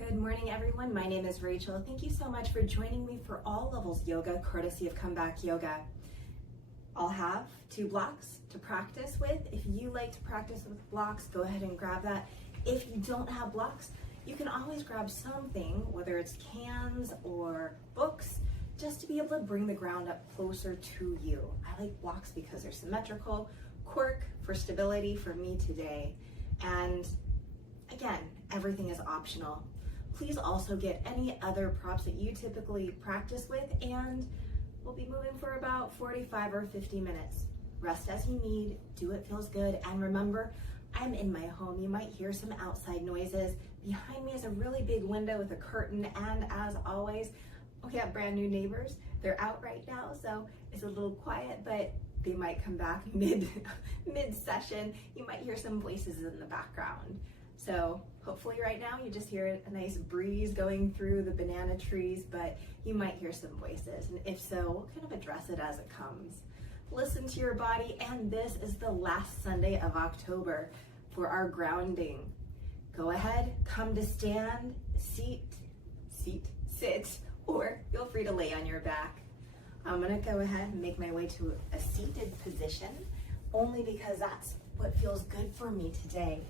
Good morning, everyone. My name is Rachel. Thank you so much for joining me for All Levels Yoga, courtesy of Comeback Yoga. I'll have 2 blocks to practice with. If you like to practice with blocks, go ahead and grab that. If you don't have blocks, you can always grab something, whether it's cans or books, just to be able to bring the ground up closer to you. I like blocks because they're symmetrical, cork for stability for me today. And again, everything is optional. Please also get any other props that you typically practice with, and we'll be moving for about 45 or 50 minutes. Rest as you need, do what feels good, and remember, I'm in my home. You might hear some outside noises. Behind me is a really big window with a curtain, and as always, we have brand new neighbors. They're out right now, so it's a little quiet, but they might come back mid-session. You might hear some voices in the background. So hopefully right now you just hear a nice breeze going through the banana trees, but you might hear some voices. And if so, we'll kind of address it as it comes. Listen to your body, and this is the last Sunday of October for our grounding. Go ahead, come to stand, sit, or feel free to lay on your back. I'm gonna go ahead and make my way to a seated position, only because that's what feels good for me today.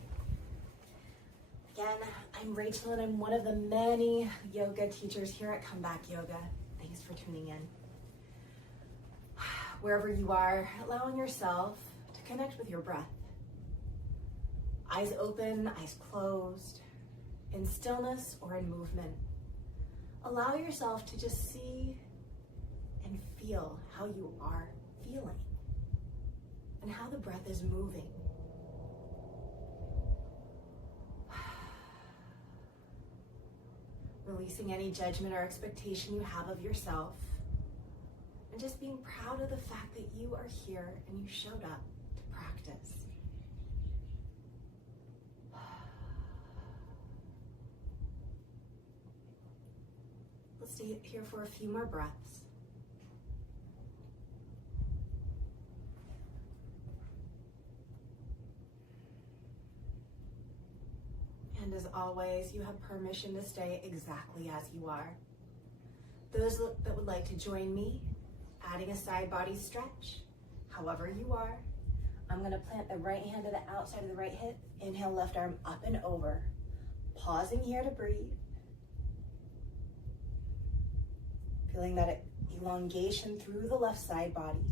Again, I'm Rachel, and I'm one of the many yoga teachers here at Comeback Yoga. Thanks for tuning in. Wherever you are, allowing yourself to connect with your breath. Eyes open, eyes closed, in stillness or in movement. Allow yourself to just see and feel how you are feeling and how the breath is moving. Releasing any judgment or expectation you have of yourself, and just being proud of the fact that you are here and you showed up to practice. Let's stay here for a few more breaths. And as always, you have permission to stay exactly as you are. Those that would like to join me, adding a side body stretch, however you are, I'm gonna plant the right hand to the outside of the right hip. Inhale, left arm up and over. Pausing here to breathe. Feeling that elongation through the left side body.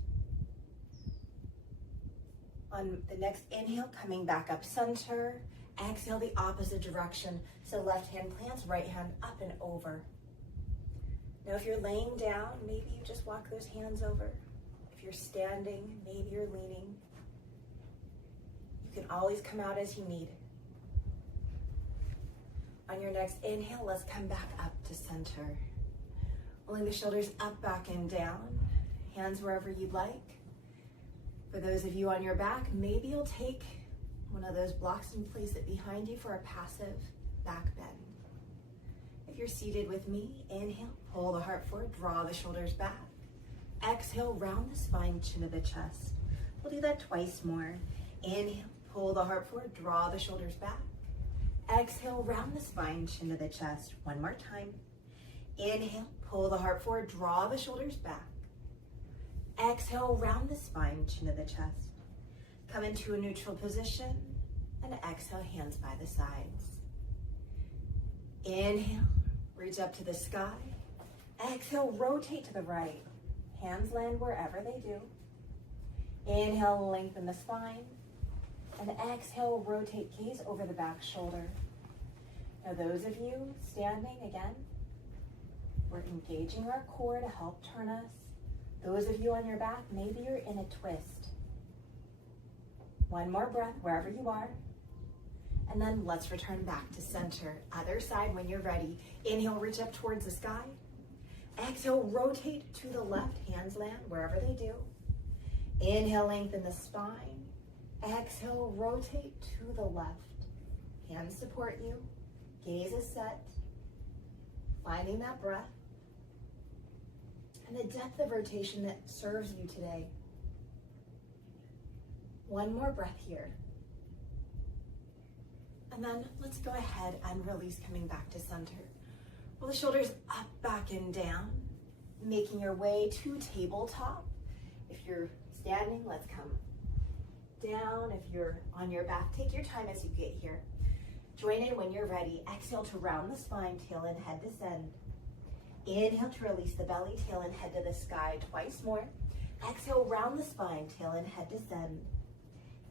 On the next inhale, coming back up center. Exhale the opposite direction. So left hand plants, right hand up and over. Now if you're laying down, maybe you just walk those hands over. If you're standing, maybe you're leaning. You can always come out as you need. On your next inhale, let's come back up to center. Rolling the shoulders up, back, and down. Hands wherever you'd like. For those of you on your back, maybe you'll take one of those blocks and place it behind you for a passive back bend. If you're seated with me, inhale, pull the heart forward, draw the shoulders back. Exhale, round the spine, chin to the chest. We'll do that twice more. Inhale, pull the heart forward, draw the shoulders back. Exhale, round the spine, chin to the chest. One more time. Inhale, pull the heart forward, draw the shoulders back. Exhale, round the spine, chin to the chest. Come into a neutral position and exhale, hands by the sides. Inhale, reach up to the sky. Exhale, rotate to the right. Hands land wherever they do. Inhale, lengthen the spine. And exhale, rotate, gaze over the back shoulder. Now those of you standing, again, we're engaging our core to help turn us. Those of you on your back, maybe you're in a twist. One more breath wherever you are. And then let's return back to center. Other side when you're ready. Inhale, reach up towards the sky. Exhale, rotate to the left. Hands land wherever they do. Inhale, lengthen the spine. Exhale, rotate to the left. Hands support you. Gaze is set. Finding that breath. And the depth of rotation that serves you today. One more breath here. And then let's go ahead and release, coming back to center. Pull the shoulders up, back, and down, making your way to tabletop. If you're standing, let's come down. If you're on your back, take your time as you get here. Join in when you're ready. Exhale to round the spine, tail and head descend. Inhale to release the belly, tail and head to the sky twice more. Exhale, round the spine, tail and head descend.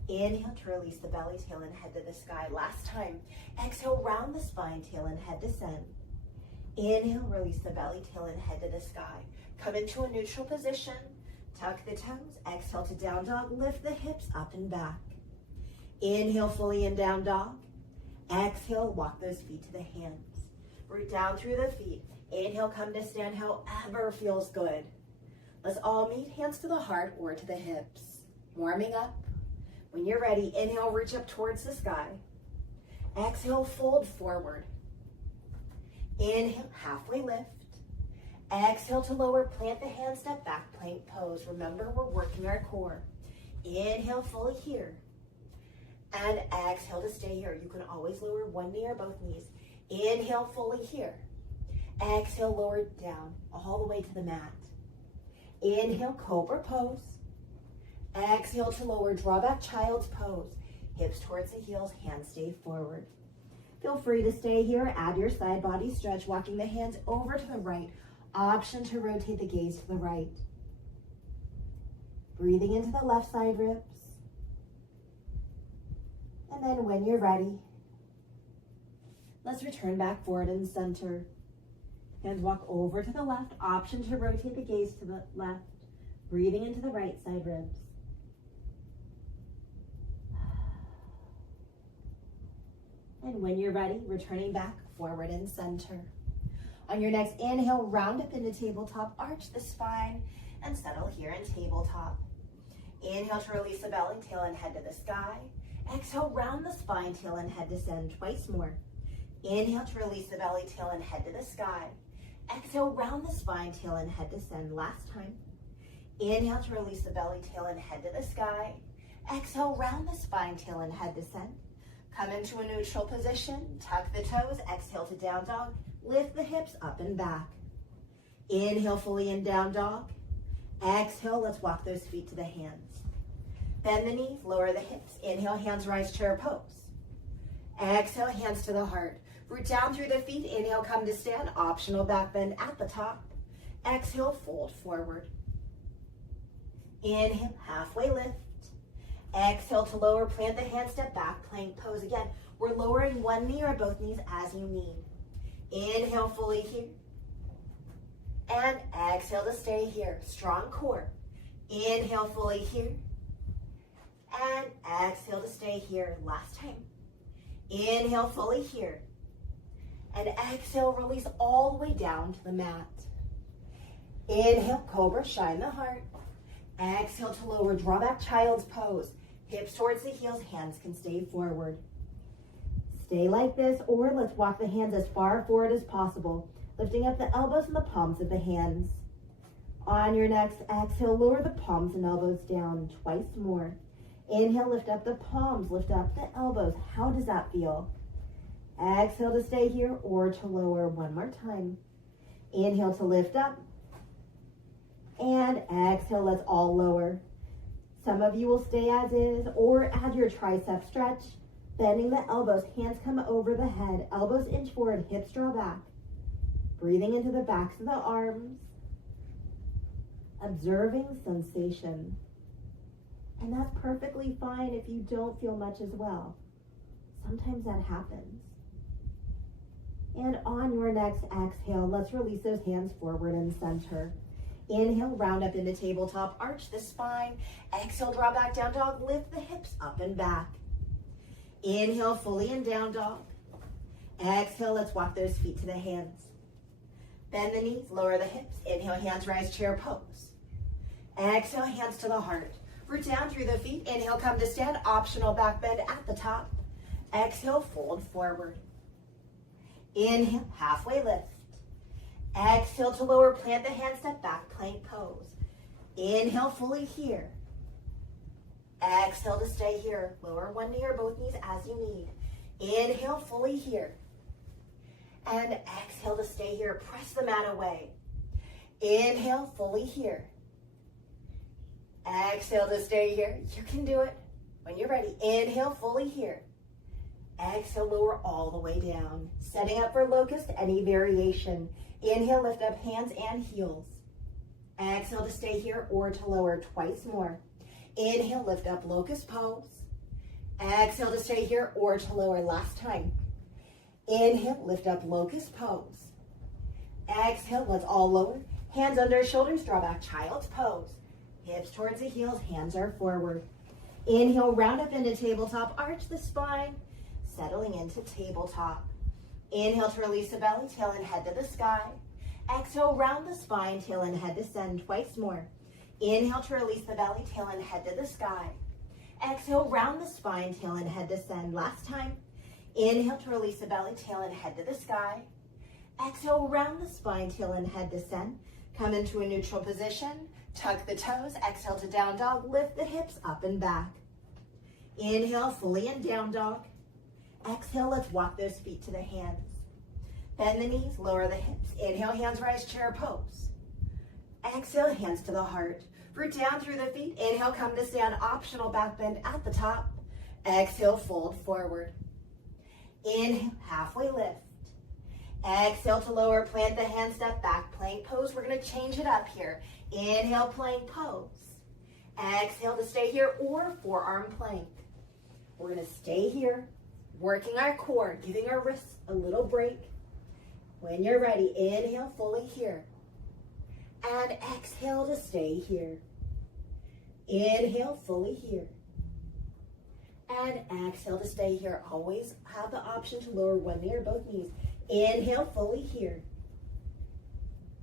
Inhale to release the belly, tail and head to the sky. Last time. Exhale, round the spine, tail and head descend. Inhale, release the belly, tail and head to the sky. Come into a neutral position. Tuck the toes. Exhale to down dog. Lift the hips up and back. Inhale fully in down dog. Exhale, walk those feet to the hands. Root down through the feet. Inhale, come to stand however feels good. Let's all meet hands to the heart or to the hips. Warming up. When you're ready, inhale, reach up towards the sky. Exhale, fold forward. Inhale, halfway lift. Exhale to lower, plant the hands, step back, plank pose. Remember, we're working our core. Inhale, fully here. And exhale to stay here. You can always lower one knee or both knees. Inhale, fully here. Exhale, lower down, all the way to the mat. Inhale, cobra pose. Exhale to lower, draw back, child's pose. Hips towards the heels, hands stay forward. Feel free to stay here, add your side body stretch, walking the hands over to the right. Option to rotate the gaze to the right. Breathing into the left side ribs. And then when you're ready, let's return back forward and center. Hands walk over to the left. Option to rotate the gaze to the left. Breathing into the right side ribs. And when you're ready, returning back forward and center. On your next inhale, round up into tabletop, arch the spine, and settle here in tabletop. Inhale to release the belly, tail and head to the sky. Exhale, round the spine, tail and head descend twice more. Inhale to release the belly, tail and head to the sky. Exhale, round the spine, tail and head descend. Last time. Inhale to release the belly, tail and head to the sky. Exhale, round the spine, tail and head descend. Come into a neutral position, tuck the toes, exhale to down dog, lift the hips up and back. Inhale fully in down dog. Exhale, let's walk those feet to the hands. Bend the knees, lower the hips. Inhale, hands rise, chair pose. Exhale, hands to the heart. Root down through the feet. Inhale, come to stand. Optional back bend at the top. Exhale, fold forward. Inhale, halfway lift. Exhale to lower, plant the hand, step back, plank pose. Again, we're lowering one knee or both knees as you need. Inhale fully here. And exhale to stay here. Strong core. Inhale fully here. And exhale to stay here. Last time. Inhale fully here. And exhale, release all the way down to the mat. Inhale, cobra, shine the heart. Exhale to lower, draw back, child's pose. Hips towards the heels, hands can stay forward. Stay like this, or let's walk the hands as far forward as possible, lifting up the elbows and the palms of the hands. On your next exhale, lower the palms and elbows down twice more. Inhale, lift up the palms, lift up the elbows. How does that feel? Exhale to stay here or to lower one more time. Inhale to lift up. And exhale, let's all lower. Some of you will stay as is or add your tricep stretch. Bending the elbows, hands come over the head, elbows inch forward, hips draw back. Breathing into the backs of the arms. Observing sensation. And that's perfectly fine if you don't feel much as well. Sometimes that happens. And on your next exhale, let's release those hands forward and center. Inhale, round up into tabletop, arch the spine. Exhale, draw back, down dog, lift the hips up and back. Inhale, fully in down dog. Exhale, let's walk those feet to the hands. Bend the knees, lower the hips. Inhale, hands rise, chair pose. Exhale, hands to the heart. Root down through the feet. Inhale, come to stand. Optional back bend at the top. Exhale, fold forward. Inhale, halfway lift. Exhale to lower, plant the hand, step back, plank pose. Inhale, fully here. Exhale to stay here. Lower one knee or both knees as you need. Inhale, fully here. And exhale to stay here. Press the mat away. Inhale, fully here. Exhale to stay here. You can do it. When you're ready, inhale, fully here. Exhale, lower all the way down. Setting up for locust, any variation. Inhale, lift up hands and heels. Exhale to stay here or to lower twice more. Inhale, lift up locust pose. Exhale to stay here or to lower last time. Inhale, lift up locust pose. Exhale, let's all lower. Hands under shoulders, draw back child's pose. Hips towards the heels, hands are forward. Inhale, round up into tabletop, arch the spine, settling into tabletop. Inhale to release the belly, tail and head to the sky. Exhale, round the spine, tail and head descend twice more. Inhale to release the belly, tail and head to the sky. Exhale, round the spine, tail and head descend. Last time. Inhale to release the belly, tail and head to the sky. Exhale, round the spine, tail and head descend. Come into a neutral position. Tuck the toes. Exhale to down dog. Lift the hips up and back. Inhale, fully in down dog. Exhale, let's walk those feet to the hands. Bend the knees, lower the hips. Inhale, hands rise, chair pose. Exhale, hands to the heart. Root down through the feet. Inhale, come to stand. Optional back bend at the top. Exhale, fold forward. Inhale, halfway lift. Exhale to lower, plant the hand, step back, plank pose. We're gonna change it up here. Inhale, plank pose. Exhale to stay here or forearm plank. We're gonna stay here, working our core, giving our wrists a little break. When you're ready, inhale fully here. And exhale to stay here. Inhale fully here. And exhale to stay here. Always have the option to lower one knee or both knees. Inhale fully here.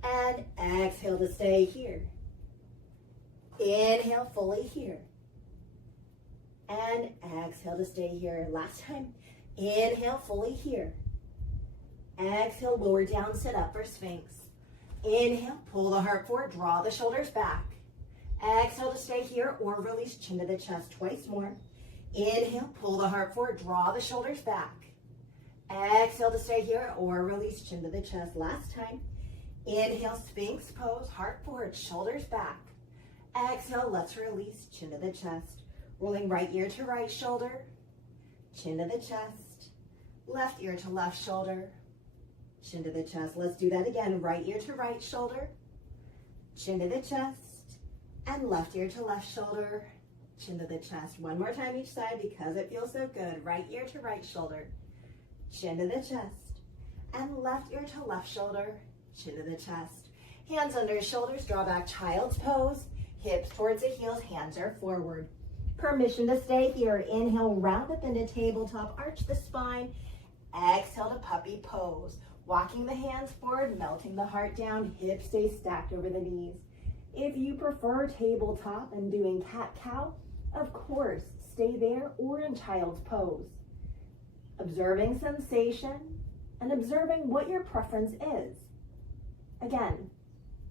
And exhale to stay here. Inhale fully here. And exhale to stay here. Last time. Inhale fully here. Exhale, lower down, sit up for Sphinx. Inhale, pull the heart forward, draw the shoulders back. Exhale to stay here or release chin to the chest twice more. Inhale, pull the heart forward, draw the shoulders back. Exhale to stay here or release chin to the chest. Last time. Inhale, Sphinx pose, heart forward, shoulders back. Exhale, let's release chin to the chest. Rolling right ear to right shoulder, chin to the chest. Left ear to left shoulder, chin to the chest. Let's do that again. Right ear to right shoulder, chin to the chest, and left ear to left shoulder, chin to the chest. One more time each side because it feels so good. Right ear to right shoulder, chin to the chest, and left ear to left shoulder, chin to the chest. Hands under shoulders, draw back child's pose, hips towards the heels, hands are forward. Permission to stay here. Inhale, round up into tabletop, arch the spine. Exhale to puppy pose. Walking the hands forward, melting the heart down, hips stay stacked over the knees. If you prefer tabletop and doing cat-cow, of course, stay there or in child's pose. Observing sensation and observing what your preference is. Again,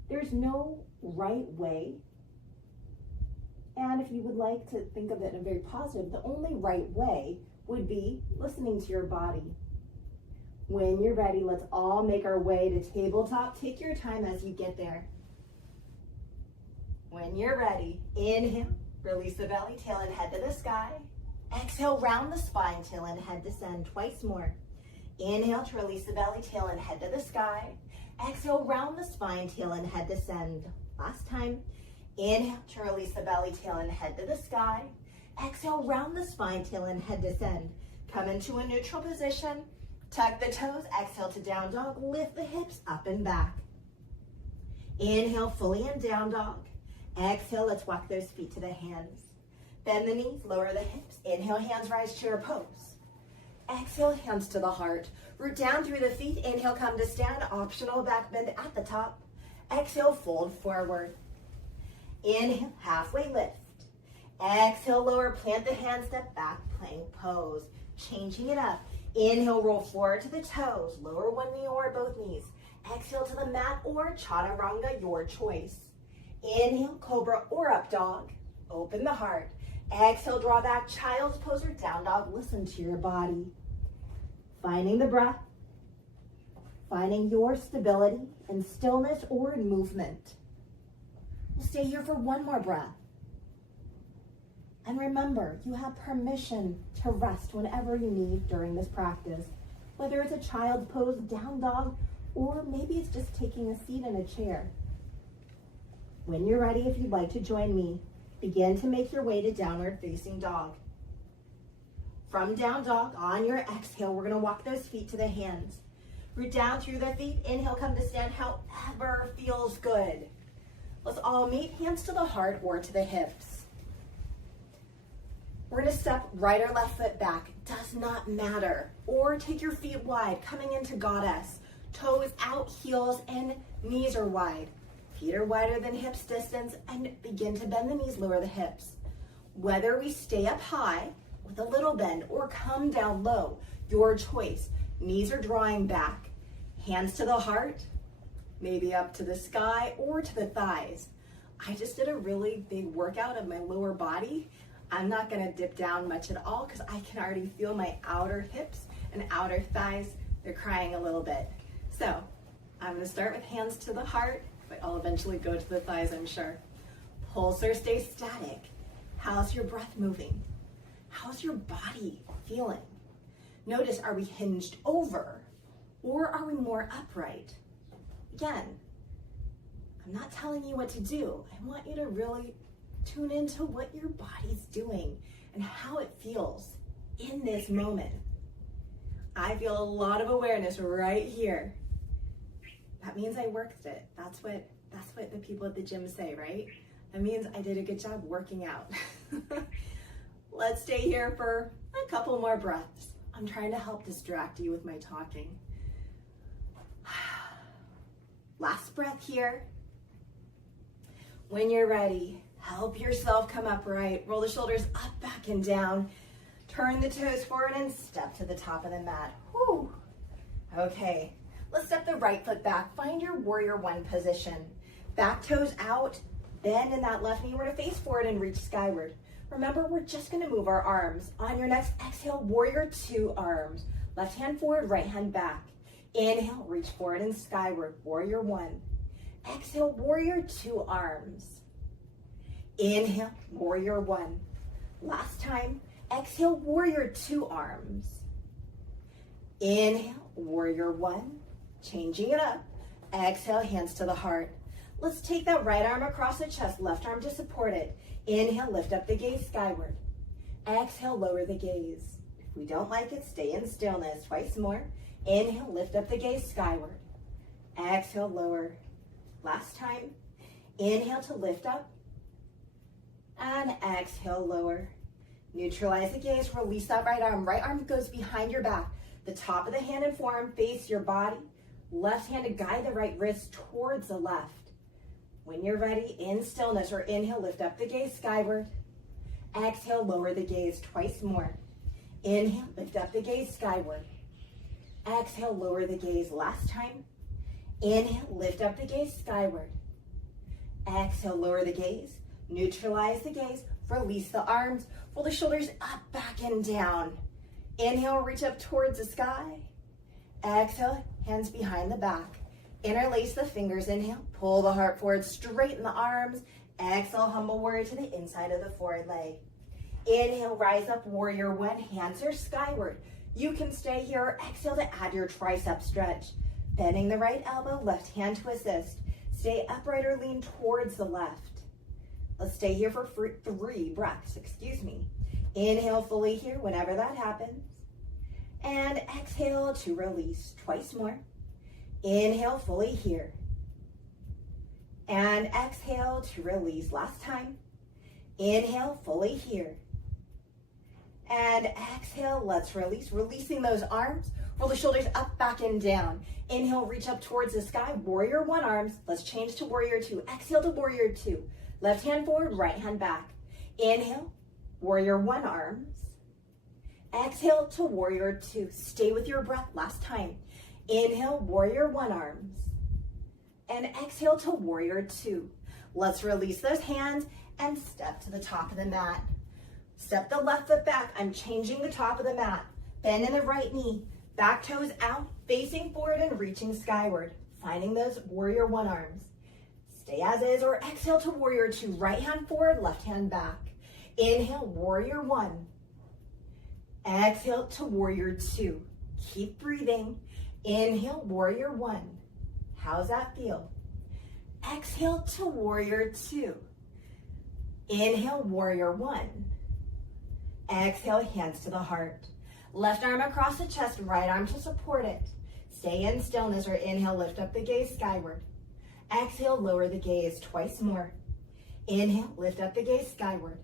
there's no right way. And if you would like to think of it in a very positive, the only right way would be listening to your body. When you're ready, let's all make our way to tabletop. Take your time as you get there. When you're ready, inhale, release the belly, tail and head to the sky. Exhale, round the spine, tail and head descend twice more. Inhale to release the belly, tail and head to the sky. Exhale, round the spine, tail and head descend. Last time. Inhale to release the belly, tail and head to the sky. Exhale, round the spine, tail and head descend. Come into a neutral position. Tuck the toes, exhale to down dog, lift the hips up and back. Inhale, fully in down dog. Exhale, let's walk those feet to the hands. Bend the knees, lower the hips. Inhale, hands rise, chair pose. Exhale, hands to the heart. Root down through the feet. Inhale, come to stand. Optional back bend at the top. Exhale, fold forward. Inhale, halfway lift. Exhale, lower, plant the hand, step back, plank pose. Changing it up. Inhale, roll forward to the toes. Lower one knee or both knees. Exhale to the mat or chaturanga, your choice. Inhale, cobra or up dog. Open the heart. Exhale, draw back, child's pose or down dog. Listen to your body. Finding the breath, finding your stability in stillness or in movement. We'll stay here for one more breath. And remember, you have permission to rest whenever you need during this practice, whether it's a child's pose, down dog, or maybe it's just taking a seat in a chair. When you're ready, if you'd like to join me, begin to make your way to downward facing dog. From down dog, on your exhale, we're gonna walk those feet to the hands. Root down through the feet, inhale, come to stand, however feels good. Let's all meet, hands to the heart or to the hips. We're gonna step right or left foot back, does not matter. Or take your feet wide, coming into goddess. Toes out, heels and knees are wide. Feet are wider than hips distance and begin to bend the knees, lower the hips. Whether we stay up high with a little bend or come down low, your choice. Knees are drawing back, hands to the heart, maybe up to the sky or to the thighs. I just did a really big workout of my lower body. I'm not gonna dip down much at all because I can already feel my outer hips and outer thighs. They're crying a little bit. So I'm gonna start with hands to the heart, but I'll eventually go to the thighs, I'm sure. Pulse or stay static. How's your breath moving? How's your body feeling? Notice, are we hinged over or are we more upright? Again, I'm not telling you what to do. I want you to really tune into what your body's doing and how it feels in this moment. I feel a lot of awareness right here. That means I worked it. That's what the people at the gym say, right? That means I did a good job working out. Let's stay here for a couple more breaths. I'm trying to help distract you with my talking. Last breath here. When you're ready, help yourself come upright. Roll the shoulders up, back, and down. Turn the toes forward and step to the top of the mat. Whew. Okay, let's step the right foot back. Find your warrior one position. Back toes out, bend in that left knee. We're gonna face forward and reach skyward. Remember, we're just gonna move our arms. On your next exhale, warrior two arms. Left hand forward, right hand back. Inhale, reach forward and skyward, warrior one. Exhale, warrior two arms. Inhale, warrior one. Last time, exhale, warrior two arms. Inhale, warrior one. Changing it up. Exhale, hands to the heart. Let's take that right arm across the chest, left arm to support it. Inhale, lift up the gaze skyward. Exhale, lower the gaze. If we don't like it, stay in stillness. Twice more. Inhale, lift up the gaze skyward. Exhale, lower. Last time. Inhale to lift up. And exhale, lower. Neutralize the gaze, release that right arm. Right arm goes behind your back. The top of the hand and forearm face your body. Left hand to guide the right wrist towards the left. When you're ready, in stillness or inhale, lift up the gaze skyward. Exhale, lower the gaze twice more. Inhale, lift up the gaze skyward. Exhale, lower the gaze. Last time. Inhale, lift up the gaze skyward. Exhale, lower the gaze. Neutralize the gaze. Release the arms. Roll the shoulders up, back, and down. Inhale, reach up towards the sky. Exhale, hands behind the back. Interlace the fingers. Inhale, pull the heart forward, straighten the arms. Exhale, humble warrior to the inside of the forward leg. Inhale, rise up, warrior one. Hands are skyward. You can stay here or exhale to add your tricep stretch. Bending the right elbow, left hand to assist. Stay upright or lean towards the left. Let's stay here for 3 breaths, Inhale fully here whenever that happens. And exhale to release twice more. Inhale fully here. And exhale to release. Last time. Inhale fully here. And exhale, let's release. Releasing those arms. Roll the shoulders up, back, and down. Inhale, reach up towards the sky. Warrior one arms. Let's change to warrior two. Exhale to warrior two. Left hand forward, right hand back. Inhale, warrior one arms. Exhale to warrior two. Stay with your breath. Last time. Inhale, warrior one arms. And exhale to warrior two. Let's release those hands and step to the top of the mat. Step the left foot back. I'm changing the top of the mat. Bend in the right knee. Back toes out, facing forward and reaching skyward, finding those warrior one arms. Stay as is or exhale to warrior two. Right hand forward, left hand back. Inhale, warrior one. Exhale to warrior two. Keep breathing. Inhale, warrior one. How's that feel? Exhale to warrior two. Inhale, warrior one. Exhale, hands to the heart. Left arm across the chest, right arm to support it. Stay in stillness or inhale, lift up the gaze skyward. Exhale, lower the gaze twice more. Inhale, lift up the gaze skyward.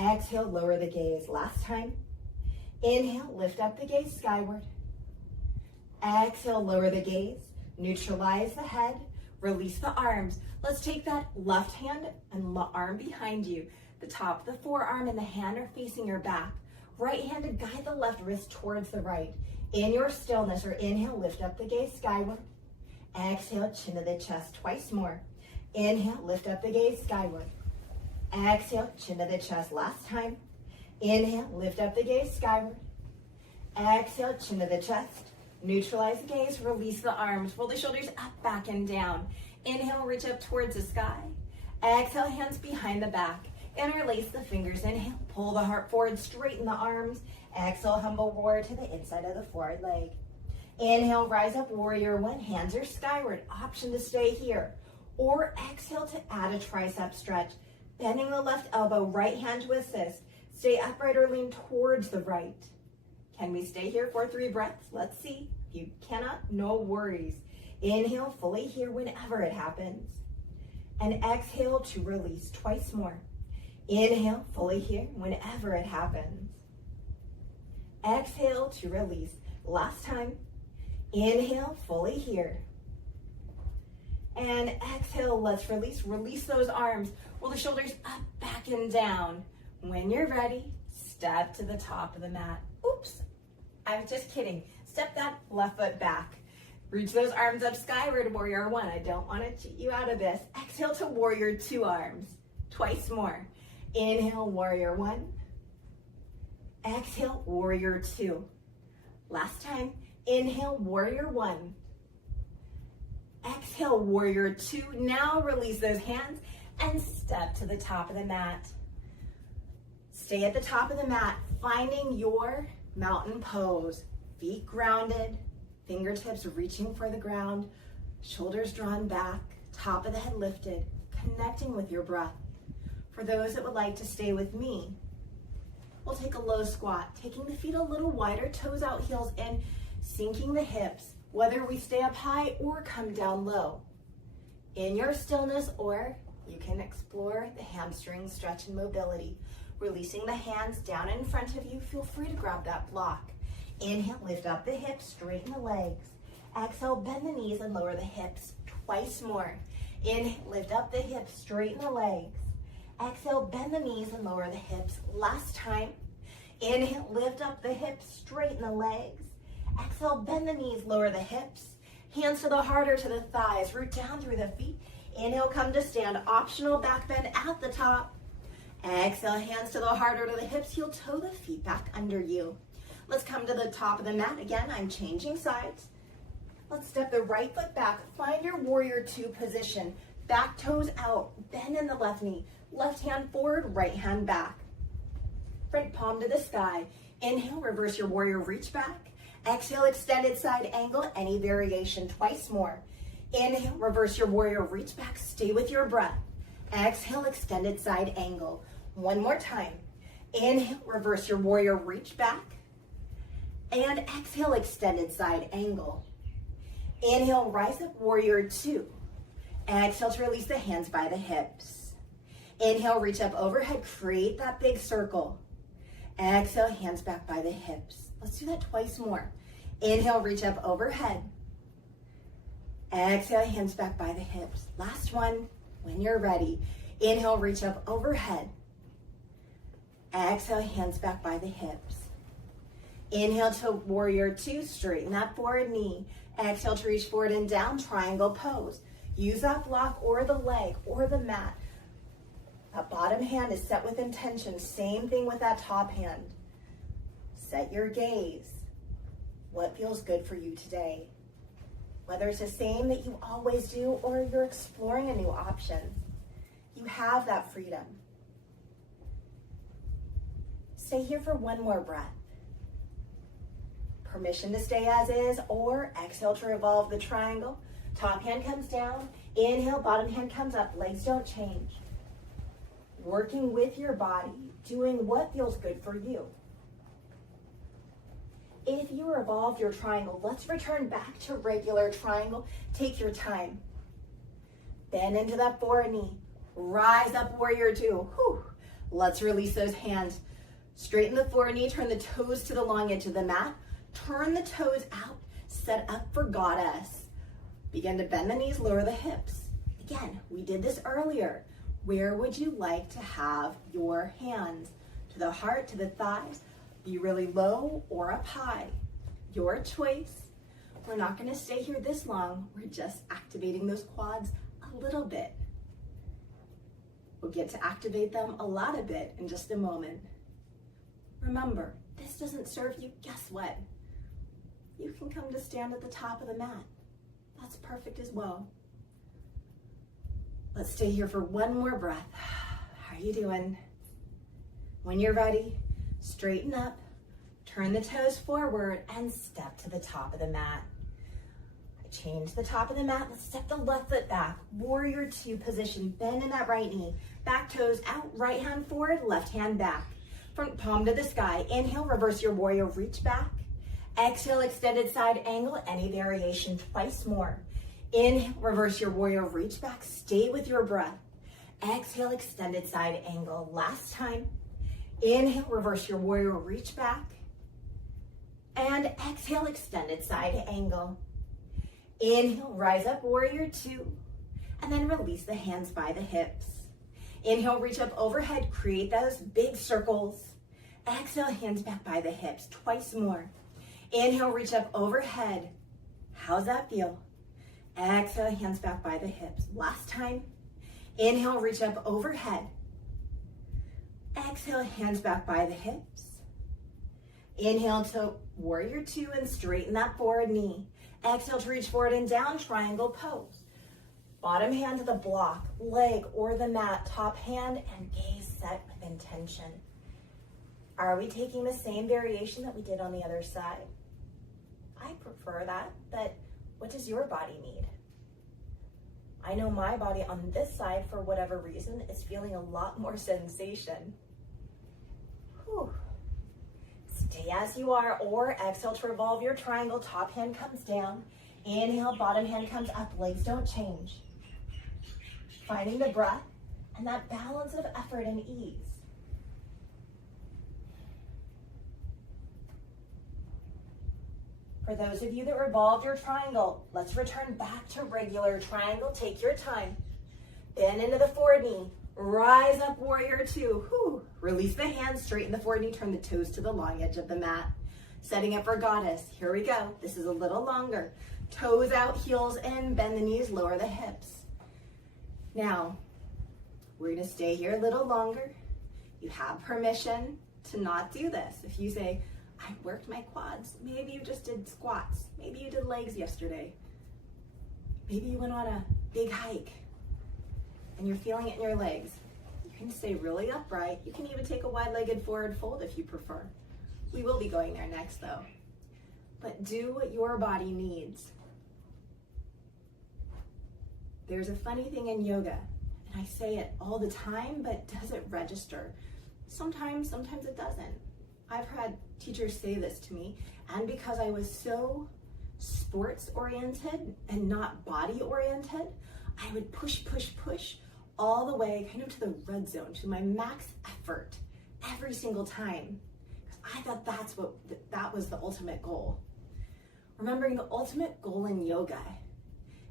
Exhale, lower the gaze. Last time. Inhale, lift up the gaze skyward. Exhale, lower the gaze. Neutralize the head. Release the arms. Let's take that left hand and arm behind you. The top of the forearm and the hand are facing your back. Right-handed, guide the left wrist towards the right. In your stillness or inhale, lift up the gaze skyward. Exhale, chin to the chest twice more. Inhale, lift up the gaze skyward. Exhale, chin to the chest. Last time. Inhale, lift up the gaze skyward. Exhale, chin to the chest. Neutralize the gaze, release the arms. Roll the shoulders up, back, and down. Inhale, reach up towards the sky. Exhale, hands behind the back. Interlace the fingers. Inhale, pull the heart forward, straighten the arms. Exhale, humble warrior to the inside of the forward leg. Inhale, rise up, warrior one. Hands are skyward. Option to stay here. Or exhale to add a tricep stretch. Bending the left elbow, right hand to assist. Stay upright or lean towards the right. Can we stay here for 3 breaths? Let's see. If you cannot, no worries. Inhale, fully here whenever it happens. And exhale to release twice more. Inhale, fully here whenever it happens. Exhale to release. Last time. Inhale, fully here. And exhale, let's release. Release those arms. Roll the shoulders up, back, and down. When you're ready, step to the top of the mat. Oops, I was just kidding. Step that left foot back. Reach those arms up skyward, warrior one. I don't want to cheat you out of this. Exhale to warrior two arms. Twice more. Inhale, warrior one. Exhale, warrior two. Last time. Inhale, warrior one. Exhale, warrior two. Now release those hands and step to the top of the mat. Stay at the top of the mat, finding your mountain pose. Feet grounded, fingertips reaching for the ground, shoulders drawn back, top of the head lifted, connecting with your breath. For those that would like to stay with me, we'll take a low squat, taking the feet a little wider, toes out, heels in, sinking the hips, whether we stay up high or come down low. In your stillness, or you can explore the hamstring stretch and mobility. Releasing the hands down in front of you, feel free to grab that block. Inhale, lift up the hips, straighten the legs. Exhale, bend the knees and lower the hips twice more. Inhale, lift up the hips, straighten the legs. Exhale, bend the knees and lower the hips. Last time. Inhale, lift up the hips, straighten the legs. Exhale, bend the knees, lower the hips. Hands to the heart or to the thighs, root down through the feet. Inhale, come to stand, optional back bend at the top. Exhale, hands to the heart or to the hips, heel toe the feet back under you. Let's come to the top of the mat. Again, I'm changing sides. Let's step the right foot back, find your warrior two position. Back toes out, bend in the left knee. Left hand forward, right hand back. Front palm to the sky. Inhale, reverse your warrior, reach back. Exhale, extended side angle, any variation, twice more. Inhale, reverse your warrior, reach back, stay with your breath. Exhale, extended side angle. One more time. Inhale, reverse your warrior, reach back. And exhale, extended side angle. Inhale, rise up, warrior two. Exhale to release the hands by the hips. Inhale, reach up overhead, create that big circle. Exhale, hands back by the hips. Let's do that twice more. Inhale, reach up overhead. Exhale, hands back by the hips. Last one, when you're ready. Inhale, reach up overhead. Exhale, hands back by the hips. Inhale to warrior two, straighten that forward knee. Exhale to reach forward and down, triangle pose. Use that block or the leg or the mat. That bottom hand is set with intention. Same thing with that top hand. Set your gaze. what feels good for you today. Whether it's the same that you always do or you're exploring a new option, you have that freedom. Stay here for one more breath. Permission to stay as is, or exhale to revolve the triangle. Top hand comes down, inhale, bottom hand comes up, legs don't change. Working with your body, doing what feels good for you. If you revolved your triangle, let's return back to regular triangle. Take your time. Bend into that forward knee. Rise up, warrior two. Whew. Let's release those hands. Straighten the forward knee, turn the toes to the long edge of the mat. Turn the toes out, set up for goddess. Begin to bend the knees, lower the hips. Again, we did this earlier. Where would you like to have your hands? To the heart, to the thighs? Be really low or up high. Your choice. We're not going to stay here this long. We're just activating those quads a little bit. We'll get to activate them a lot of bit in just a moment. Remember, this doesn't serve you. Guess what? You can come to stand at the top of the mat. That's perfect as well. Let's stay here for one more breath. How are you doing? When you're ready, straighten up, turn the toes forward, and step to the top of the mat. Change the top of the mat. Let's step the left foot back. Warrior two position. Bend in that right knee. Back toes out. Right hand forward. Left hand back. Front palm to the sky. Inhale. Reverse your warrior. Reach back. Exhale. Extended side angle. Any variation. Twice more. Inhale. Reverse your warrior. Reach back. Stay with your breath. Exhale. Extended side angle. Last time. Inhale. Reverse your warrior. Reach back. And exhale. Extended side angle. Inhale, rise up, warrior two, and then release the hands by the hips. Inhale, reach up overhead, create those big circles. Exhale, hands back by the hips, twice more. Inhale, reach up overhead. How's that feel? Exhale, hands back by the hips. Last time. Inhale, reach up overhead. Exhale, hands back by the hips. Inhale to warrior two and straighten that forward knee. Exhale to reach forward and down, triangle pose. Bottom hand to the block, leg, or the mat, top hand, and gaze set with intention. Are we taking the same variation that we did on the other side? I prefer that, but what does your body need? I know my body on this side, for whatever reason, is feeling a lot more sensation. Whew. Stay as you are, or exhale to revolve your triangle. Top hand comes down. Inhale, bottom hand comes up. Legs don't change. Finding the breath and that balance of effort and ease. For those of you that revolved your triangle, let's return back to regular triangle. Take your time. Bend into the forward knee. Rise up, warrior two. Whew. Release the hands, straighten the forward knee, turn the toes to the long edge of the mat. Setting up for goddess. Here we go. This is a little longer. Toes out, heels in, bend the knees, lower the hips. Now, we're gonna stay here a little longer. You have permission to not do this. If you say, I worked my quads, maybe you just did squats, maybe you did legs yesterday, maybe you went on a big hike, and you're feeling it in your legs. You can stay really upright. You can even take a wide-legged forward fold if you prefer. We will be going there next though. But do what your body needs. There's a funny thing in yoga, and I say it all the time, but does it register? Sometimes it doesn't. I've had teachers say this to me, and because I was so sports-oriented and not body-oriented, I would push all the way kind of to the red zone, to my max effort every single time. Because I thought that was the ultimate goal. Remembering the ultimate goal in yoga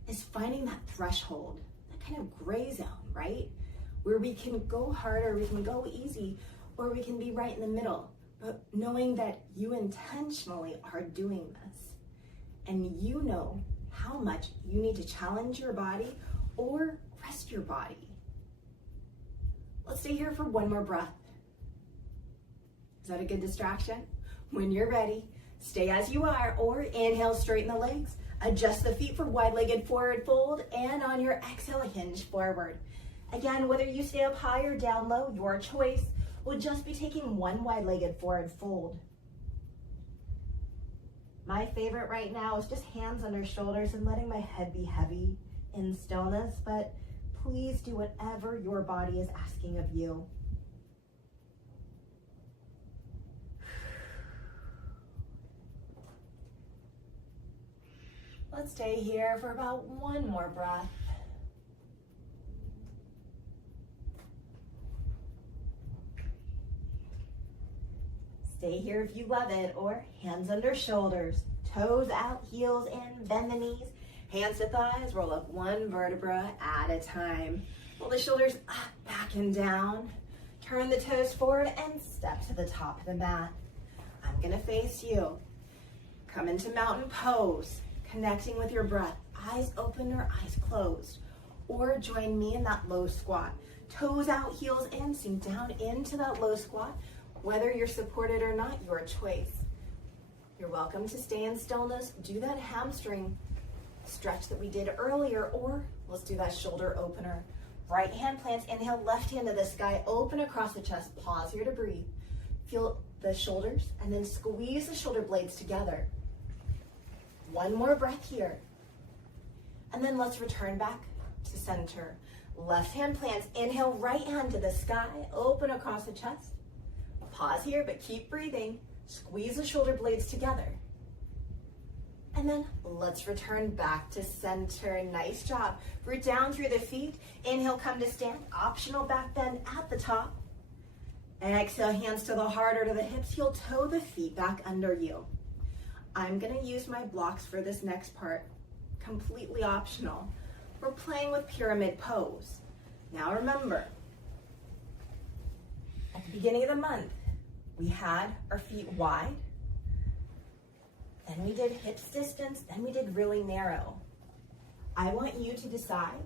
is finding that threshold, that kind of gray zone, right? Where we can go harder, we can go easy, or we can be right in the middle. But knowing that you intentionally are doing this, and you know how much you need to challenge your body or rest your body. Let's stay here for one more breath. Is that a good distraction? When you're ready, Stay as you are, or inhale, straighten the legs. Adjust the feet for wide-legged forward fold, and on your exhale, hinge forward. Again, whether you stay up high or down low, your choice. We'll just be taking one wide-legged forward fold. My favorite right now is just hands under shoulders and letting my head be heavy in stillness, but please do whatever your body is asking of you. Let's stay here for about one more breath. Stay here if you love it, or hands under shoulders, toes out, heels in, bend the knees, hands to thighs, roll up one vertebra at a time. Roll the shoulders up, back and down. Turn the toes forward and step to the top of the mat. I'm gonna face you. Come into mountain pose, connecting with your breath, eyes open or eyes closed. Or join me in that low squat. Toes out, heels in, sink down into that low squat. Whether you're supported or not, your choice. You're welcome to stay in stillness. Do that hamstring stretch that we did earlier, or let's do that shoulder opener. Right hand plants, inhale, left hand to the sky, open across the chest. Pause here to breathe. Feel the shoulders, and then squeeze the shoulder blades together. One more breath here. And then let's return back to center. Left hand plants, inhale, right hand to the sky, open across the chest. Pause here, but keep breathing. Squeeze the shoulder blades together. And then let's return back to center. Nice job. Root down through the feet. Inhale, come to stand. Optional back bend at the top. And exhale, hands to the heart or to the hips. Heel toe the feet back under you. I'm gonna use my blocks for this next part. Completely optional. We're playing with pyramid pose. Now remember, at the beginning of the month, we had our feet wide, then we did hips distance, then we did really narrow. I want you to decide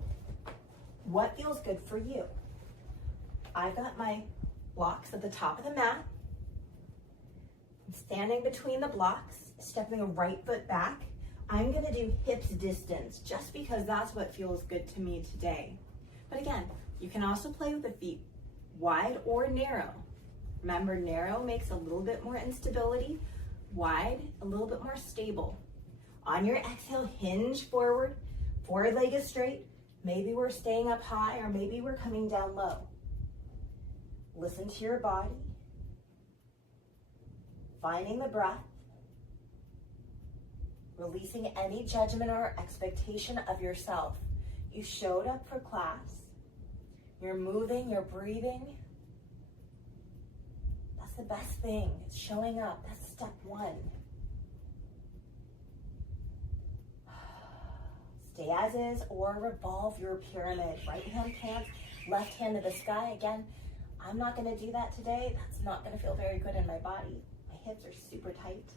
what feels good for you. I've got my blocks at the top of the mat. I'm standing between the blocks, stepping a right foot back. I'm gonna do hips distance just because that's what feels good to me today. But again, you can also play with the feet wide or narrow. Remember, narrow makes a little bit more instability, wide, a little bit more stable. On your exhale, hinge forward, forward leg is straight. Maybe we're staying up high, or maybe we're coming down low. Listen to your body, finding the breath, releasing any judgment or expectation of yourself. You showed up for class, you're moving, you're breathing. The best thing is showing up. That's step one. Stay as is or revolve your pyramid. Right hand plants, left hand to the sky. Again, I'm not going to do that today. That's not going to feel very good in my body. My hips are super tight.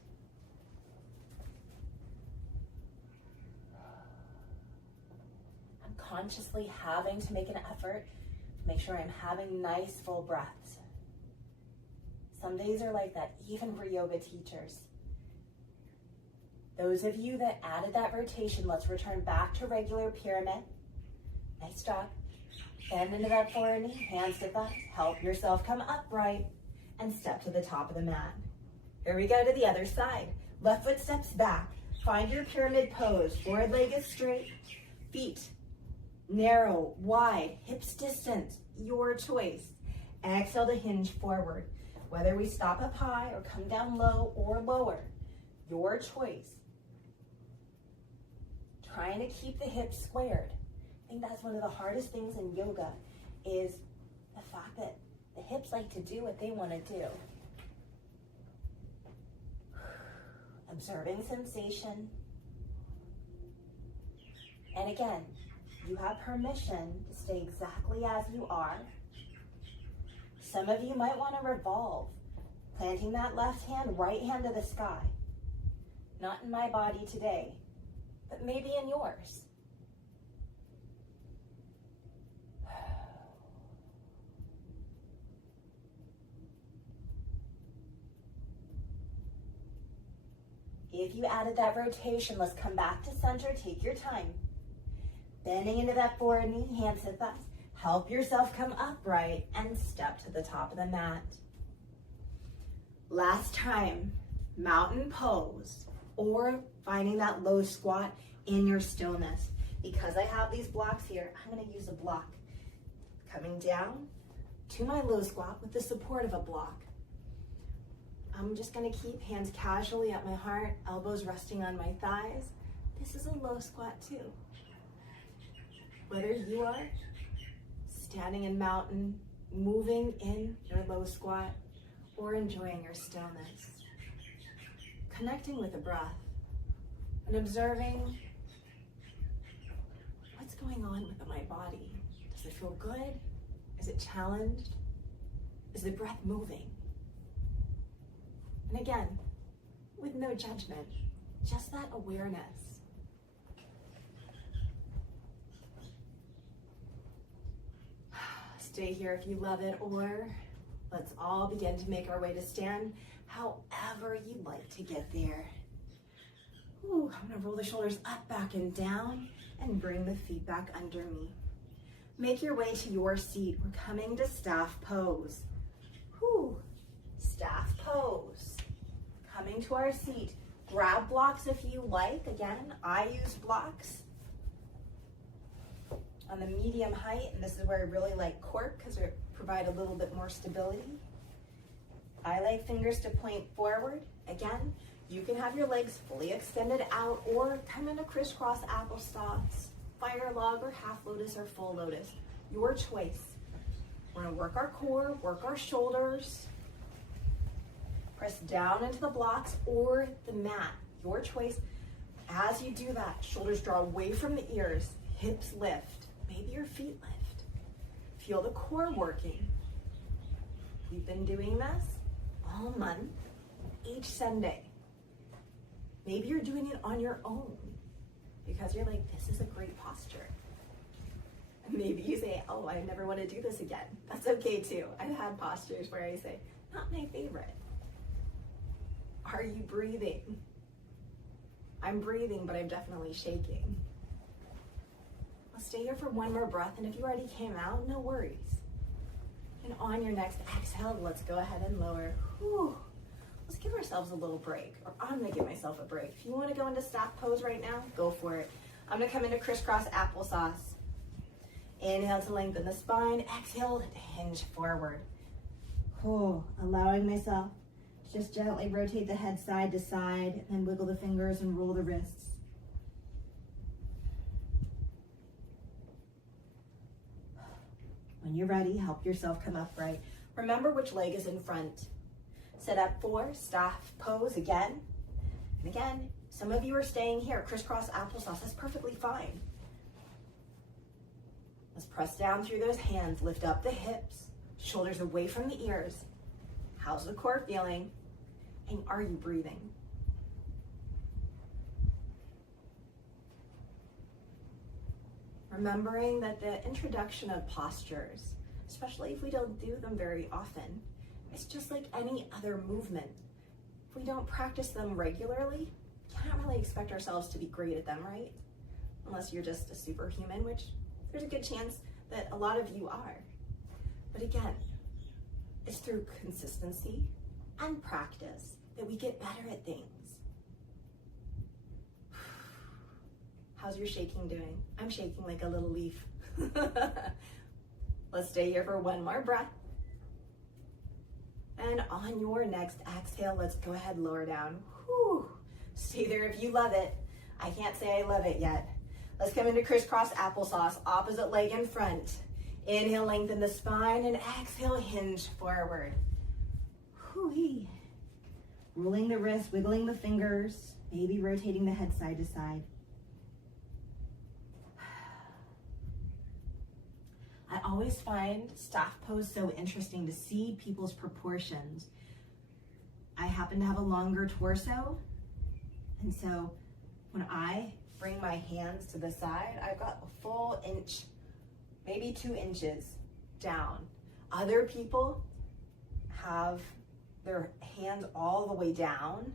I'm consciously having to make an effort to make sure I'm having nice full breaths. Some days are like that, even for yoga teachers. Those of you that added that rotation, let's return back to regular pyramid. Nice job. Bend into that forward knee, hands to thighs. Help yourself come upright and step to the top of the mat. Here we go to the other side. Left foot steps back. Find your pyramid pose. Forward leg is straight. Feet narrow, wide, hips distance. Your choice. Exhale to hinge forward. Whether we stop up high or come down low or lower, your choice. Trying to keep the hips squared. I think that's one of the hardest things in yoga is the fact that the hips like to do what they want to do. Observing sensation. And again, you have permission to stay exactly as you are. Some of you might want to revolve, planting that left hand, right hand to the sky. Not in my body today, but maybe in yours. If you added that rotation, let's come back to center. Take your time. Bending into that forward knee, hands to thighs. Help yourself come upright and step to the top of the mat. Last time, mountain pose or finding that low squat in your stillness. Because I have these blocks here, I'm going to use a block. Coming down to my low squat with the support of a block. I'm just going to keep hands casually at my heart, elbows resting on my thighs. This is a low squat too. Whether you are standing in mountain, moving in your low squat, or enjoying your stillness. Connecting with the breath and observing what's going on with my body. Does it feel good? Is it challenged? Is the breath moving? And again, with no judgment, just that awareness. Stay here if you love it, or let's all begin to make our way to stand however you'd like to get there. Ooh, I'm gonna roll the shoulders up, back, and down, and bring the feet back under me. Make your way to your seat. We're coming to staff pose. Whew. Staff pose. Coming to our seat. Grab blocks if you like. Again, I use blocks on the medium height, and this is where I really like cork because they provide a little bit more stability. I like fingers to point forward. Again, you can have your legs fully extended out or come in a crisscross applesauce, fire log or half lotus or full lotus. Your choice. We're gonna work our core, work our shoulders, press down into the blocks or the mat. Your choice. As you do that, shoulders draw away from the ears, hips lift. Maybe your feet lift. Feel the core working. We've been doing this all month, each Sunday. Maybe you're doing it on your own because you're like, this is a great posture. And maybe you say, oh, I never want to do this again. That's okay too. I've had postures where I say, not my favorite. Are you breathing? I'm breathing, but I'm definitely shaking. I'll stay here for one more breath, and if you already came out, no worries. And on your next exhale, let's go ahead and lower. Whew. Let's give ourselves a little break, or I'm gonna give myself a break. If you wanna go into staff pose right now, go for it. I'm gonna come into crisscross applesauce. Inhale to lengthen the spine, exhale to hinge forward. Oh, allowing myself to just gently rotate the head side to side, and then wiggle the fingers and roll the wrists. When you're ready, help yourself come upright. Remember which leg is in front. Set up for staff pose again. And again, some of you are staying here, crisscross applesauce, that's perfectly fine. Let's press down through those hands, lift up the hips, shoulders away from the ears. How's the core feeling? And are you breathing? Remembering that the introduction of postures, especially if we don't do them very often, it's just like any other movement. If we don't practice them regularly, we can't really expect ourselves to be great at them, right? Unless you're just a superhuman, which there's a good chance that a lot of you are. But again, it's through consistency and practice that we get better at things. How's your shaking doing? I'm shaking like a little leaf. Let's stay here for one more breath. And on your next exhale, let's go ahead, lower down. Whew. Stay there if you love it. I can't say I love it yet. Let's come into crisscross applesauce, opposite leg in front. Inhale, lengthen the spine, and exhale, hinge forward. Whoo-wee. Rolling the wrist, wiggling the fingers, maybe rotating the head side to side. I always find staff pose so interesting to see people's proportions. I happen to have a longer torso, and so when I bring my hands to the side, I've got a full inch, maybe 2 inches down. Other people have their hands all the way down,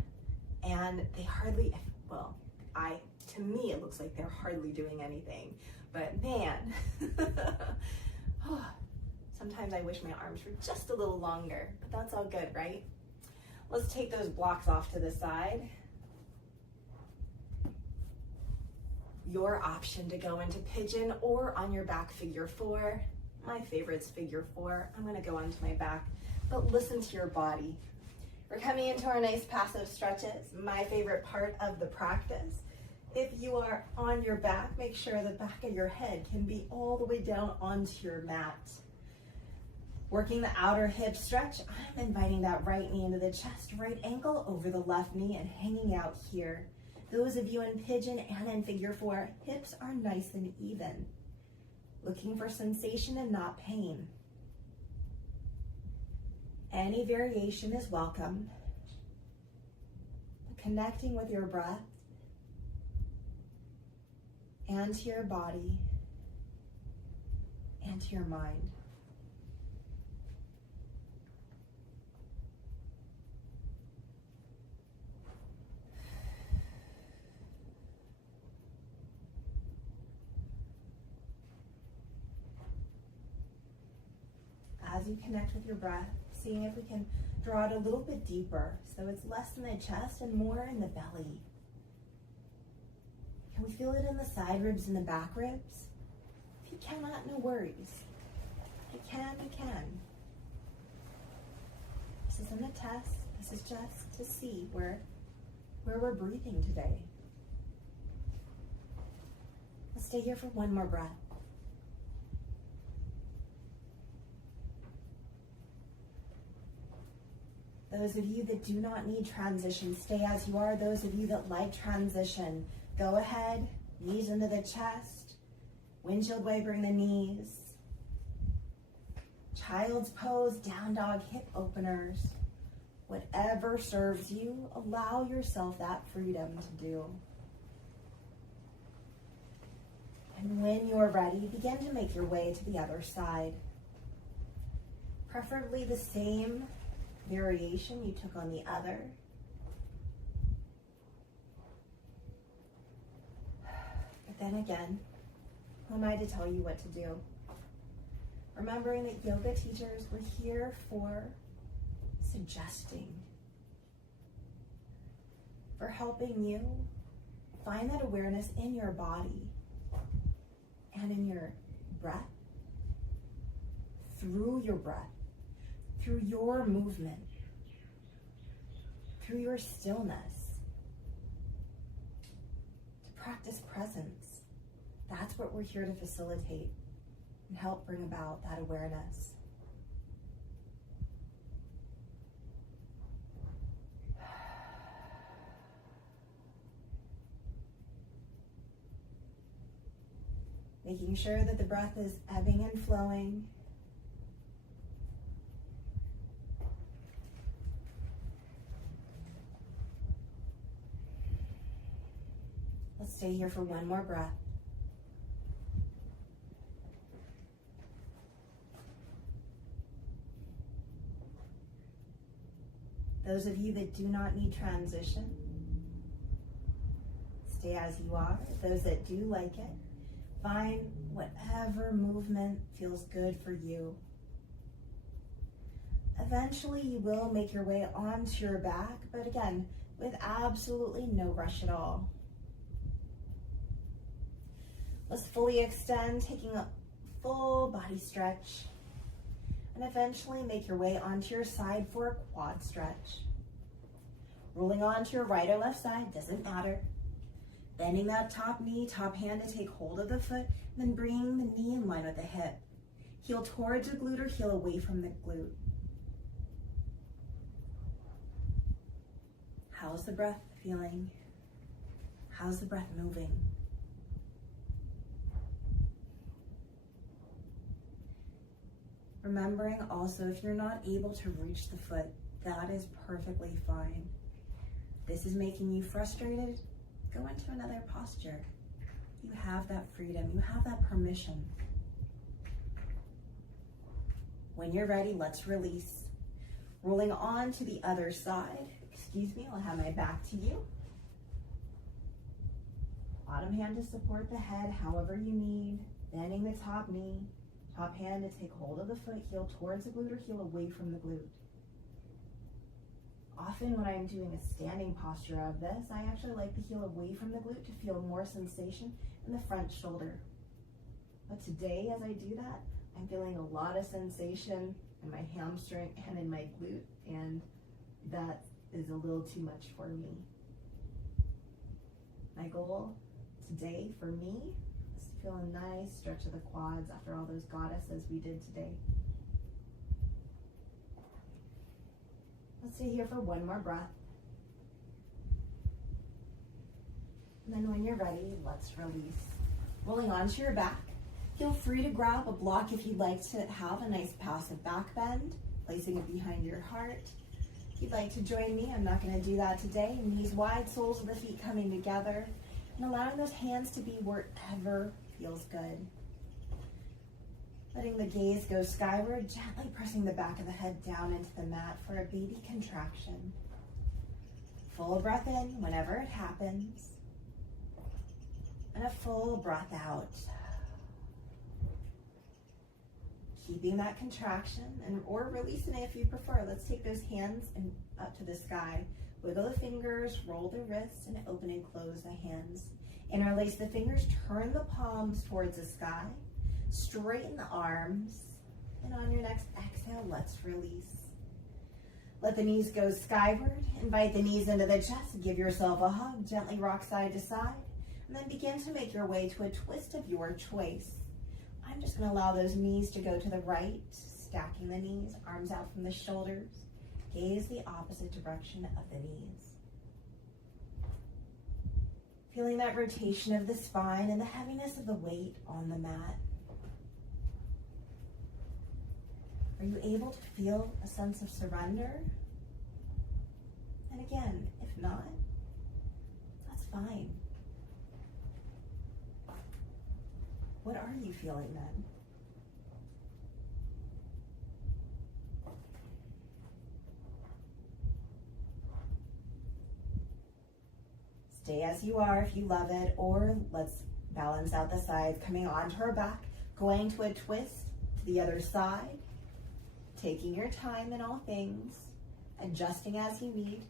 and they hardly, well, to me, it looks like they're hardly doing anything, but man, sometimes I wish my arms were just a little longer, but that's all good, right? Let's take those blocks off to the side. Your option to go into pigeon or on your back, figure four. My favorite's figure four. I'm gonna go onto my back, but listen to your body. We're coming into our nice passive stretches, my favorite part of the practice. If you are on your back, make sure the back of your head can be all the way down onto your mat. Working the outer hip stretch, I'm inviting that right knee into the chest, right ankle over the left knee and hanging out here. Those of you in pigeon and in figure four, hips are nice and even. Looking for sensation and not pain. Any variation is welcome. Connecting with your breath and to your body and to your mind. As you connect with your breath, seeing if we can draw it a little bit deeper so it's less in the chest and more in the belly. Can we feel it in the side ribs and the back ribs? If you cannot, no worries. If you can, you can. This isn't a test. This is just to see where we're breathing today. Let's stay here for one more breath. Those of you that do not need transition, stay as you are. Those of you that like transition, go ahead, knees into the chest, windshield wipering the knees, child's pose, down dog, hip openers. Whatever serves you, allow yourself that freedom to do. And when you're ready, begin to make your way to the other side. Preferably the same variation you took on the other. But then again, who am I to tell you what to do? Remembering that yoga teachers were here for suggesting, for helping you find that awareness in your body and in your breath, through your breath, through your movement, through your stillness, to practice presence. That's what we're here to facilitate and help bring about that awareness. Making sure that the breath is ebbing and flowing. Let's stay here for one more breath. Those of you that do not need transition, stay as you are. Those that do like it, find whatever movement feels good for you. Eventually you will make your way onto your back, but again, with absolutely no rush at all. Let's fully extend, taking a full body stretch, and eventually make your way onto your side for a quad stretch. Rolling onto your right or left side, doesn't matter. Bending that top knee, top hand to take hold of the foot, then bringing the knee in line with the hip. Heel towards the glute or heel away from the glute. How's the breath feeling? How's the breath moving? Remembering also, if you're not able to reach the foot, that is perfectly fine. This is making you frustrated, go into another posture. You have that freedom, you have that permission. When you're ready, let's release. Rolling on to the other side, excuse me, I'll have my back to you. Bottom hand to support the head however you need. Bending the top knee. Top hand to take hold of the foot, heel towards the glute or heel away from the glute. Often when I'm doing a standing posture of this, I actually like the heel away from the glute to feel more sensation in the front shoulder. But today, as I do that, I'm feeling a lot of sensation in my hamstring and in my glute, and that is a little too much for me. My goal today for me is to feel a nice stretch of the quads after all those goddesses we did today. Let's stay here for one more breath. And then when you're ready, let's release. Rolling onto your back. Feel free to grab a block if you'd like to have a nice passive back bend, placing it behind your heart. If you'd like to join me, I'm not going to do that today. Knees wide, soles of the feet coming together, and allowing those hands to be wherever feels good. Letting the gaze go skyward, gently pressing the back of the head down into the mat for a baby contraction. Full breath in whenever it happens, and a full breath out. Keeping that contraction, or releasing it if you prefer. Let's take those hands and up to the sky. Wiggle the fingers, roll the wrists, and open and close the hands. Interlace the fingers, turn the palms towards the sky. Straighten the arms, and on your next exhale, let's release. Let the knees go skyward. Invite the knees into the chest. Give yourself a hug. Gently rock side to side, and then begin to make your way to a twist of your choice. I'm just going to allow those knees to go to the right, stacking the knees, arms out from the shoulders. Gaze the opposite direction of the knees. Feeling that rotation of the spine and the heaviness of the weight on the mat. Are you able to feel a sense of surrender? And again, if not, that's fine. What are you feeling then? Stay as you are if you love it, or let's balance out the sides, coming onto our back, going to a twist to the other side, taking your time in all things, adjusting as you need.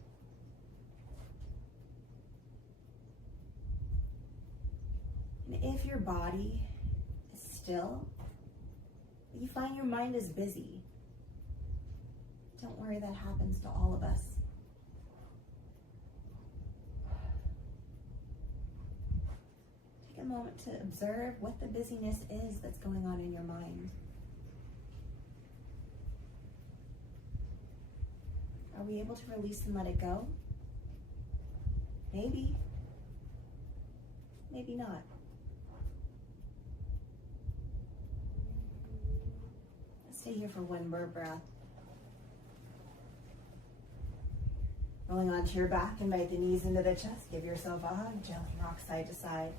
And if your body is still, but you find your mind is busy, don't worry, that happens to all of us. Take a moment to observe what the busyness is that's going on in your mind. Are we able to release and let it go? Maybe. Maybe not. Let's stay here for one more breath. Rolling onto your back, invite the knees into the chest. Give yourself a hug. Gently rock side to side.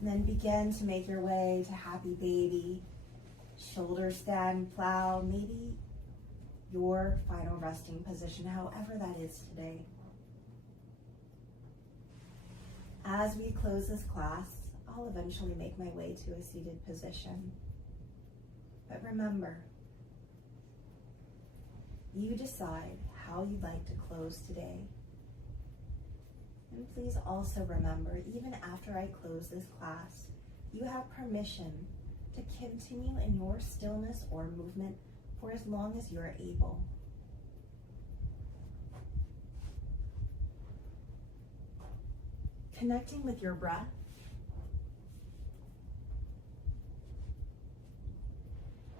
And then begin to make your way to happy baby. Shoulder stand, plow, maybe your final resting position, however that is today. As we close this class, I'll eventually make my way to a seated position. But remember, you decide how you'd like to close today. And please also remember, even after I close this class, you have permission to continue in your stillness or movement for as long as you're able. Connecting with your breath.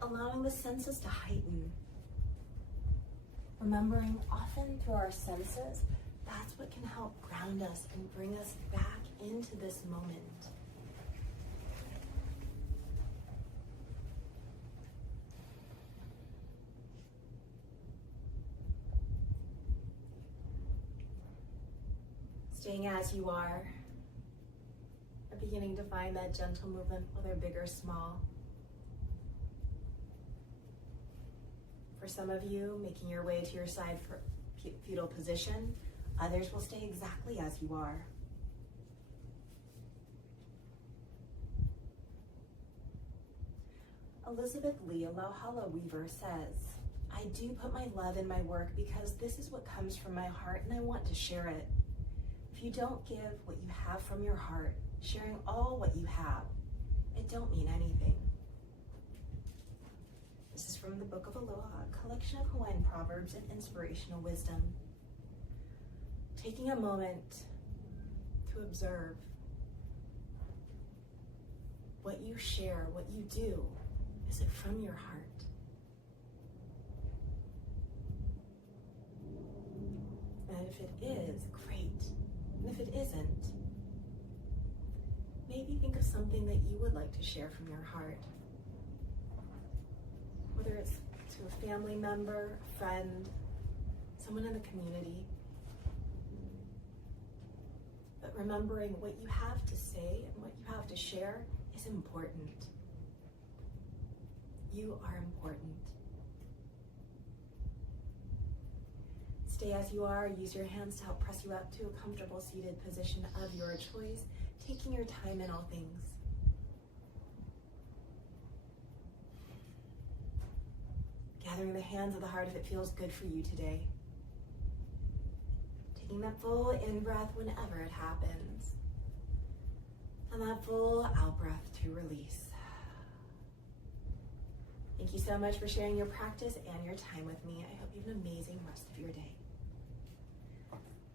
Allowing the senses to heighten. Remembering often through our senses, that's what can help ground us and bring us back into this moment. Staying as you are, or beginning to find that gentle movement, whether big or small. For some of you, making your way to your side for fetal position. Others will stay exactly as you are. Elizabeth Lee, a Lauhala Weaver, says, I do put my love in my work because this is what comes from my heart and I want to share it. If you don't give what you have from your heart, sharing all what you have, it don't mean anything. This is from the Book of Aloha, a collection of Hawaiian proverbs and inspirational wisdom. Taking a moment to observe what you share, what you do. Is it from your heart? And if it is, great. And if it isn't, maybe think of something that you would like to share from your heart. Whether it's to a family member, a friend, someone in the community. But remembering what you have to say and what you have to share is important. You are important. Stay as you are. Use your hands to help press you up to a comfortable seated position of your choice, taking your time in all things. Gathering the hands of the heart if it feels good for you today. Taking that full in-breath whenever it happens. And that full out-breath to release. Thank you so much for sharing your practice and your time with me. I hope you have an amazing rest of your day.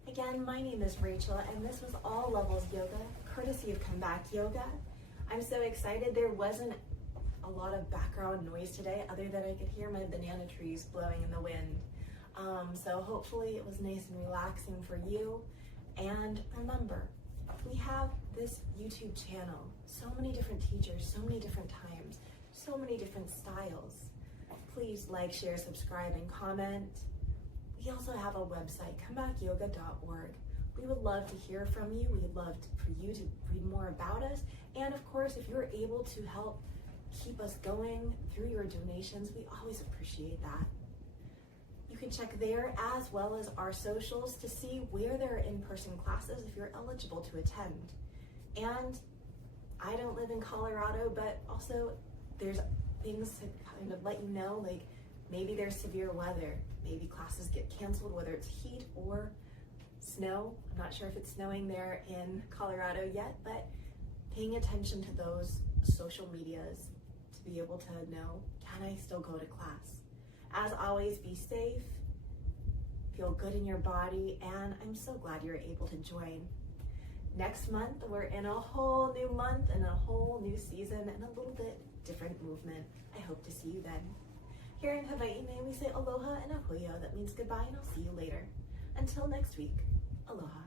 Again, my name is Rachel, and this was All Levels Yoga, courtesy of Come Back Yoga. I'm so excited. There wasn't a lot of background noise today, other than I could hear my banana trees blowing in the wind. So hopefully it was nice and relaxing for you. And remember, we have this YouTube channel, so many different teachers, so many different times, so many different styles. Please like, share, subscribe, and comment. We also have a website, comebackyoga.org. We would love to hear from you. We would love for you to read more about us. And of course, if you're able to help keep us going through your donations, we always appreciate that. You can check there as well as our socials to see where there are in-person classes if you're eligible to attend. And I don't live in Colorado, but also there's things to kind of let you know, like maybe there's severe weather, maybe classes get canceled, whether it's heat or snow. I'm not sure if it's snowing there in Colorado yet, but paying attention to those social medias to be able to know, can I still go to class? As always, be safe, feel good in your body, and I'm so glad you're able to join. Next month, we're in a whole new month and a whole new season and a little bit different movement. I hope to see you then. Here in Hawaii, may we say aloha and a hoyo. That means goodbye, and I'll see you later. Until next week, aloha.